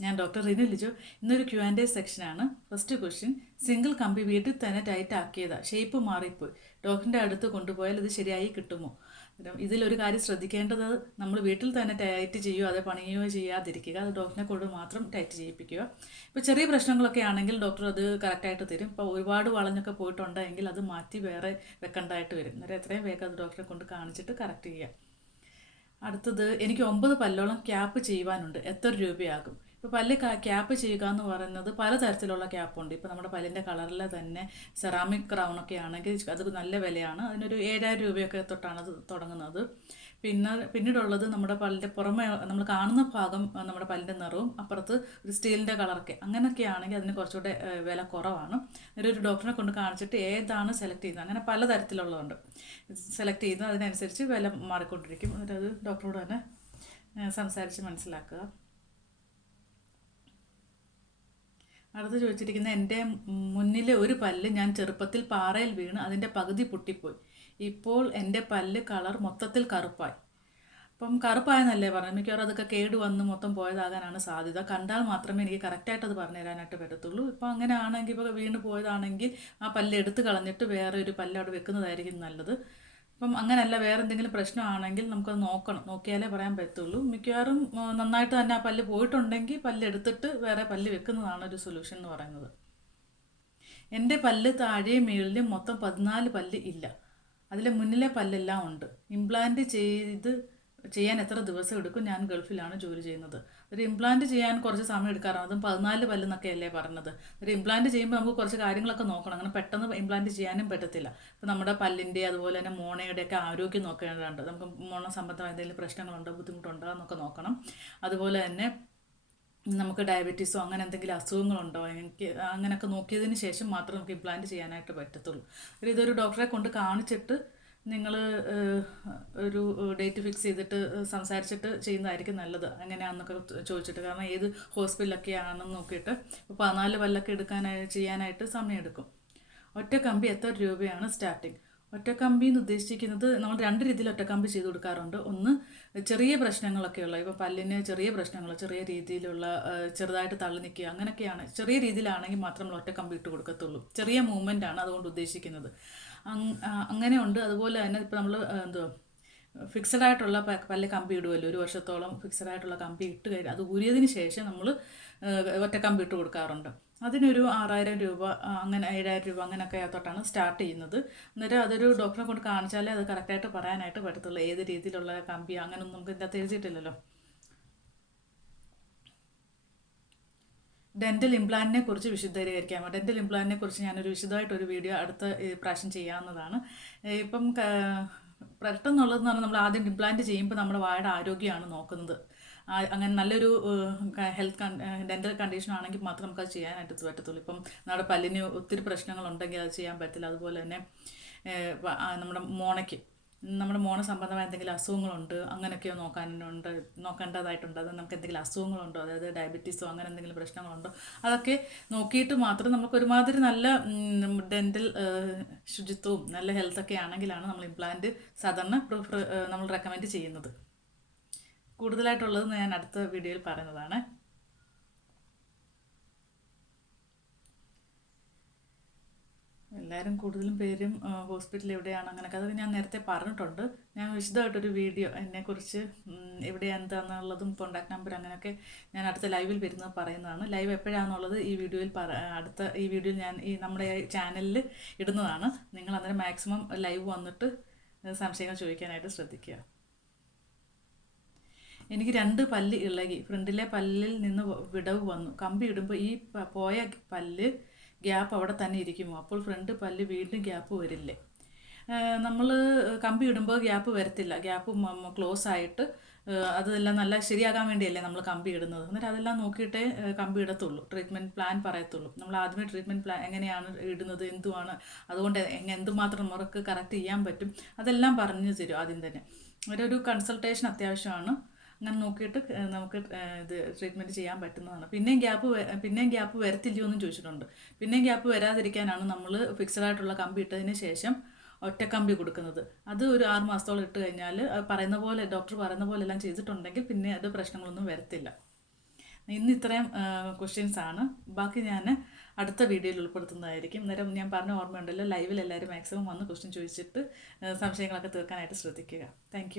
ഞാൻ ഡോക്ടർ റിനു ലിജു ഇന്നൊരു Q and A സെക്ഷനാണ് ഫസ്റ്റ് ക്വസ്റ്റ്യൻ സിംഗിൾ കമ്പി വീട്ടിൽ തന്നെ ടൈറ്റ് ആക്കിയതാ. ഷേപ്പ് മാറിപ്പോയി. ഡോക്ടറിന്റെ അടുത്ത് കൊണ്ടുപോയാൽ ഇത് ശരിയായി കിട്ടുമോ? ഇതിലൊരു കാര്യം ശ്രദ്ധിക്കേണ്ടത് നമ്മൾ വീട്ടിൽ തന്നെ ടൈറ്റ് ചെയ്യുകയോ അത് പണിയുകയോ ചെയ്യാതിരിക്കുക. അത് ഡോക്ടറിനെ കൊണ്ട് മാത്രം ടൈറ്റ് ചെയ്യിപ്പിക്കുക. ഇപ്പോൾ ചെറിയ പ്രശ്നങ്ങളൊക്കെ ആണെങ്കിൽ ഡോക്ടർ അത് കറക്റ്റായിട്ട് തരും. ഇപ്പോൾ ഒരുപാട് വളഞ്ഞൊക്കെ പോയിട്ടുണ്ടെങ്കിൽ അത് മാറ്റി വേറെ വെക്കേണ്ടതായിട്ട് വരും. അന്നേരം എത്രയും വേഗം അത് ഡോക്ടറെ കൊണ്ട് കാണിച്ചിട്ട് കറക്റ്റ് ചെയ്യുക. അടുത്തത് എനിക്ക് ഒമ്പത് പല്ലോളം ക്യാപ്പ് ചെയ്യുവാനുണ്ട്. എത്ര രൂപയാകും? ഇപ്പോൾ പല്ല് ക്യാപ്പ് ചെയ്യുക എന്ന് പറയുന്നത് പലതരത്തിലുള്ള ക്യാപ്പുണ്ട്. ഇപ്പോൾ നമ്മുടെ പല്ലിന്റെ കളറിൽ തന്നെ സെറാമിക് ക്രൗൺ ഒക്കെ ആണെങ്കിൽ അത് നല്ല വിലയാണ്. അതിനൊരു ഏഴായിരം രൂപയൊക്കെ തൊട്ടാണ് അത് തുടങ്ങുന്നത്. പിന്നെ പിന്നീടുള്ളത് നമ്മുടെ പല്ലിന്റെ പുറമെ നമ്മൾ കാണുന്ന ഭാഗം നമ്മുടെ പല്ലിന്റെ നിറവും അപ്പുറത്ത് ഒരു സ്റ്റീലിന്റെ കളറൊക്കെ അങ്ങനെയൊക്കെ ആണെങ്കിൽ അതിന് കുറച്ചുകൂടെ വില കുറവാണ്. ഒരു ഡോക്ടറെ കൊണ്ട് കാണിച്ചിട്ട് ഏതാണ് സെലക്ട് ചെയ്യുന്നത്? അങ്ങനെ പല തരത്തിലുള്ളതുണ്ട് സെലക്ട് ചെയ്യുന്നത് അതിനനുസരിച്ച് വില മാറിക്കൊണ്ടിരിക്കും. എന്നിട്ട് അത് ഡോക്ടറോട് തന്നെ സംസാരിച്ച് മനസ്സിലാക്കുക. അടുത്ത് ചോദിച്ചിരിക്കുന്ന എന്റെ മുന്നിലെ ഒരു പല്ല് ഞാൻ ചെറുപ്പത്തിൽ പാറയിൽ വീണ് അതിന്റെ പകുതി പൊട്ടിപ്പോയി. ഇപ്പോൾ എന്റെ പല്ല് കളർ മൊത്തത്തിൽ കറുപ്പായി. അപ്പം കറുപ്പായെന്നല്ലേ പറഞ്ഞു മിക്കവാറും അതൊക്കെ കേട് വന്ന് മൊത്തം പോയതാകാനാണ് സാധ്യത. കണ്ടാൽ മാത്രമേ എനിക്ക് കറക്റ്റായിട്ട് അത് പറഞ്ഞു തരാനായിട്ട് പറ്റത്തുള്ളൂ. ഇപ്പോൾ അങ്ങനെ ആണെങ്കിൽ ഇപ്പോൾ വീണ് പോയതാണെങ്കിൽ ആ പല്ല് എടുത്ത് കളഞ്ഞിട്ട് വേറെ ഒരു പല്ല് അവിടെ വെക്കുന്നതായിരിക്കും നല്ലത്. അപ്പം അങ്ങനെയല്ല വേറെ എന്തെങ്കിലും പ്രശ്നമാണെങ്കിൽ നമുക്കത് നോക്കണം. നോക്കിയാലേ പറയാൻ പറ്റുള്ളൂ മിക്കവാറും നന്നായിട്ട് തന്നെ ആ പല്ല് പോയിട്ടുണ്ടെങ്കിൽ പല്ല് എടുത്തിട്ട് വേറെ പല്ല് വെക്കുന്നതാണ് ഒരു സൊല്യൂഷൻ എന്ന് പറയുന്നത്. എന്റെ പല്ല് താഴെയും മേളിലും മൊത്തം പതിനാല് പല്ല് ഇല്ല. അതിലെ മുന്നിലെ പല്ലെല്ലാം ഉണ്ട്. ഇംപ്ലാന്റ് ചെയ്ത് ചെയ്യാൻ എത്ര ദിവസം എടുക്കും ഞാൻ ഗൾഫിലാണ് ജോലി ചെയ്യുന്നത്. ഒരു ഇംപ്ലാന്റ് ചെയ്യാൻ കുറച്ച് സമയം എടുക്കാറാണ്. അതും പതിനാല് പല്ലെന്നൊക്കെ അല്ലേ പറഞ്ഞത്. ഒരു ഇംപ്ലാന്റ് ചെയ്യുമ്പോൾ നമുക്ക് കുറച്ച് കാര്യങ്ങളൊക്കെ നോക്കണം. അങ്ങനെ പെട്ടെന്ന് ഇംപ്ലാന്റ് ചെയ്യാനും പറ്റത്തില്ല. ഇപ്പോൾ നമ്മുടെ പല്ലിന്റെ അതുപോലെ തന്നെ മോണയുടെ ഒക്കെ ആരോഗ്യം നോക്കേണ്ടതുണ്ട്. നമുക്ക് മോണ സംബന്ധമായ എന്തെങ്കിലും പ്രശ്നങ്ങളുണ്ടോ ബുദ്ധിമുട്ടുണ്ടോ എന്നൊക്കെ നോക്കണം. അതുപോലെ തന്നെ നമുക്ക് ഡയബറ്റീസോ അങ്ങനെ എന്തെങ്കിലും അസുഖങ്ങളുണ്ടോ എനിക്ക് അങ്ങനെയൊക്കെ നോക്കിയതിന് ശേഷം മാത്രം നമുക്ക് ഇംപ്ലാന്റ് ചെയ്യാനായിട്ട് പറ്റത്തുള്ളൂ. ഇതൊരു ഡോക്ടറെ കൊണ്ട് കാണിച്ചിട്ട് നിങ്ങൾ ഒരു ഡേറ്റ് ഫിക്സ് ചെയ്തിട്ട് സംസാരിച്ചിട്ട് ചെയ്യുന്നതായിരിക്കും നല്ലത്. എങ്ങനെയാണെന്നൊക്കെ ചോദിച്ചിട്ട്. കാരണം ഏത് ഹോസ്പിറ്റലൊക്കെ ആണെന്ന് നോക്കിയിട്ട് ഇപ്പോൾ പതിനാല് പല്ലൊക്കെ എടുക്കാനായി ചെയ്യാനായിട്ട് സമയമെടുക്കും. ഒറ്റ കമ്പി എത്ര രൂപയാണ് സ്റ്റാർട്ടിങ് ഒറ്റക്കമ്പി എന്ന് ഉദ്ദേശിക്കുന്നത് നമ്മൾ രണ്ട് രീതിയിൽ ഒറ്റക്കമ്പി ചെയ്ത് കൊടുക്കാറുണ്ട്. ഒന്ന് ചെറിയ പ്രശ്നങ്ങളൊക്കെയുള്ള ഇപ്പോൾ പല്ലിന് ചെറിയ പ്രശ്നങ്ങൾ ചെറിയ രീതിയിലുള്ള ചെറുതായിട്ട് തള്ളി നിൽക്കുക അങ്ങനെയൊക്കെയാണ്. ചെറിയ രീതിയിലാണെങ്കിൽ മാത്രം നമ്മൾ ഒറ്റക്കമ്പി ഇട്ട് കൊടുക്കത്തുള്ളൂ. ചെറിയ മൂവ്മെന്റ് ആണ് അതുകൊണ്ട് ഉദ്ദേശിക്കുന്നത്. അങ്ങനെ ഉണ്ട് അതുപോലെ തന്നെ ഇപ്പോൾ നമ്മൾ എന്തോ ഫിക്സഡ് ആയിട്ടുള്ള പല്ല് കമ്പി ഇടുമല്ലോ ഒരു വർഷത്തോളം ഫിക്സഡ് ആയിട്ടുള്ള കമ്പി ഇട്ട് കഴിഞ്ഞാൽ അത് ഊരിയതിന് ശേഷം നമ്മൾ ഒറ്റ കമ്പി ഇട്ട് കൊടുക്കാറുണ്ട്. അതിനൊരു ആറായിരം രൂപ അങ്ങനെ ഏഴായിരം രൂപ അങ്ങനെയൊക്കെ തൊട്ടാണ് സ്റ്റാർട്ട് ചെയ്യുന്നത്. അന്നേരം അതൊരു ഡോക്ടറെ കൊണ്ട് കാണിച്ചാലേ അത് കറക്റ്റായിട്ട് പറയാനായിട്ട് പറ്റത്തുള്ളൂ. ഏത് രീതിയിലുള്ള കമ്പി അങ്ങനെയൊന്നും നമുക്ക് ഇതിന്റെ അകത്ത് എഴുതിയിട്ടില്ലല്ലോ ഡെന്റൽ ഇംപ്ലാന്റിനെ കുറിച്ച് വിശദീകരിക്കാം ഡെന്റൽ ഇംപ്ലാന്റിനെ കുറിച്ച് ഞാനൊരു വിശദമായിട്ടൊരു വീഡിയോ അടുത്ത പ്രാവശ്യം ചെയ്യാവുന്നതാണ്. ഇപ്പം പെട്ടെന്നുള്ളതെന്ന് പറഞ്ഞാൽ നമ്മൾ ആദ്യം ഇംപ്ലാന്റ് ചെയ്യുമ്പോൾ നമ്മുടെ വായുടെ ആരോഗ്യമാണ് നോക്കുന്നത്. അങ്ങനെ നല്ലൊരു ഹെൽത്ത് ഡെന്റൽ കണ്ടീഷൻ ആണെങ്കിൽ മാത്രം നമുക്കത് ചെയ്യാനായിട്ട് പറ്റത്തുള്ളൂ. ഇപ്പം നമ്മുടെ പല്ലിന് ഒത്തിരി പ്രശ്നങ്ങളുണ്ടെങ്കിൽ അത് ചെയ്യാൻ പറ്റില്ല. അതുപോലെ തന്നെ നമ്മുടെ മോണയ്ക്ക് നമ്മുടെ മോണ സംബന്ധമായ എന്തെങ്കിലും അസുഖങ്ങളുണ്ട് അങ്ങനെയൊക്കെയോ നോക്കാനുണ്ട് നോക്കേണ്ടതായിട്ടുണ്ട്. അത് നമുക്ക് എന്തെങ്കിലും അസുഖങ്ങളുണ്ടോ? അതായത് ഡയബറ്റീസോ അങ്ങനെ എന്തെങ്കിലും പ്രശ്നങ്ങളുണ്ടോ? അതൊക്കെ നോക്കിയിട്ട് മാത്രം നമുക്ക് ഒരുമാതിരി നല്ല ഡെന്റൽ ശുചിത്വവും നല്ല ഹെൽത്തൊക്കെ ആണെങ്കിലാണ് നമ്മൾ ഇംപ്ലാന്റ് സാധാരണ പ്രിഫർ നമ്മൾ റെക്കമെൻഡ് ചെയ്യുന്നത്. കൂടുതലായിട്ടുള്ളത് ഞാൻ അടുത്ത വീഡിയോയിൽ പറയുന്നതാണ്. എല്ലാവരും കൂടുതലും പേരും ഹോസ്പിറ്റൽ എവിടെയാണ് അങ്ങനെയൊക്കെ. അത് ഞാൻ നേരത്തെ പറഞ്ഞിട്ടുണ്ട്. ഞാൻ വിശദമായിട്ടൊരു വീഡിയോ എന്നെക്കുറിച്ച് എവിടെ എന്താണെന്നുള്ളതും കോണ്ടാക്ട് നമ്പർ അങ്ങനെയൊക്കെ ഞാൻ അടുത്ത ലൈവിൽ വരുന്നത് പറയുന്നതാണ്. ലൈവ് എപ്പോഴാണെന്നുള്ളത് ഈ വീഡിയോയിൽ പറ അടുത്ത ഈ വീഡിയോയിൽ ഞാൻ ഈ നമ്മുടെ ചാനലിൽ ഇടുന്നതാണ്. നിങ്ങൾ അന്നേരം മാക്സിമം ലൈവ് വന്നിട്ട് സംശയങ്ങൾ ചോദിക്കാനായിട്ട് ശ്രദ്ധിക്കുക. എനിക്ക് രണ്ട് പല്ല് ഇളകി. ഫ്രണ്ടിലെ പല്ലിൽ നിന്ന് വിടവ് വന്നു. കമ്പി ഇടുമ്പോൾ ഈ പോയ പല്ല് ഗ്യാപ്പ് അവിടെ തന്നെ ഇരിക്കുമോ? അപ്പോൾ ഫ്രണ്ട് പല്ല് വീണ്ടും ഗ്യാപ്പ് വരില്ലേ? നമ്മൾ കമ്പി ഇടുമ്പോൾ ഗ്യാപ്പ് വരത്തില്ല. ഗ്യാപ്പ് ക്ലോസ് ആയിട്ട് അതെല്ലാം നല്ല ശരിയാകാൻ വേണ്ടിയല്ലേ നമ്മൾ കമ്പി ഇടുന്നത്. എന്നിട്ട് അതെല്ലാം നോക്കിയിട്ടേ കമ്പി ഇടത്തുള്ളൂ. ട്രീറ്റ്മെന്റ് പ്ലാൻ പറയത്തുള്ളൂ. നമ്മൾ ആദ്യമേ ട്രീറ്റ്മെന്റ് പ്ലാൻ എങ്ങനെയാണ് ഇടുന്നത്? എന്തുവാണ്? അതുകൊണ്ട് എന്തുമാത്രം മുറക്ക് കറക്റ്റ് ചെയ്യാൻ പറ്റും? അതെല്ലാം പറഞ്ഞു തരും ആദ്യം തന്നെ. ഒരു കൺസൾട്ടേഷൻ അത്യാവശ്യമാണ്. അങ്ങനെ നോക്കിയിട്ട് നമുക്ക് ഇത് ട്രീറ്റ്മെന്റ് ചെയ്യാൻ പറ്റുന്നതാണ്. പിന്നെയും ഗ്യാപ്പ് പിന്നെയും ഗ്യാപ്പ് വരത്തില്ലയോ എന്നും ചോദിച്ചിട്ടുണ്ട്. പിന്നെയും ഗ്യാപ്പ് വരാതിരിക്കാനാണ് നമ്മൾ ഫിക്സഡ് ആയിട്ടുള്ള കമ്പി ഇട്ടതിന് ശേഷം ഒറ്റക്കമ്പി കമ്പി കൊടുക്കുന്നത്. അത് ഒരു ആറ് മാസത്തോളം ഇട്ട് കഴിഞ്ഞാൽ പറയുന്ന പോലെ ഡോക്ടർ പറയുന്ന പോലെ എല്ലാം ചെയ്തിട്ടുണ്ടെങ്കിൽ പിന്നെ അത് പ്രശ്നങ്ങളൊന്നും വരത്തില്ല. ഇന്ന് ഇത്രയും ക്വസ്റ്റ്യൻസ് ആണ്. ബാക്കി ഞാൻ അടുത്ത വീഡിയോയിൽ ഉൾപ്പെടുത്തുന്നതായിരിക്കും. അന്നേരം ഞാൻ പറഞ്ഞ ഓർമ്മയുണ്ടല്ലോ ലൈവിൽ എല്ലാവരും മാക്സിമം വന്ന് ക്വസ്റ്റ്യൻ ചോദിച്ചിട്ട് സംശയങ്ങളൊക്കെ തീർക്കാനായിട്ട് ശ്രദ്ധിക്കുക. താങ്ക്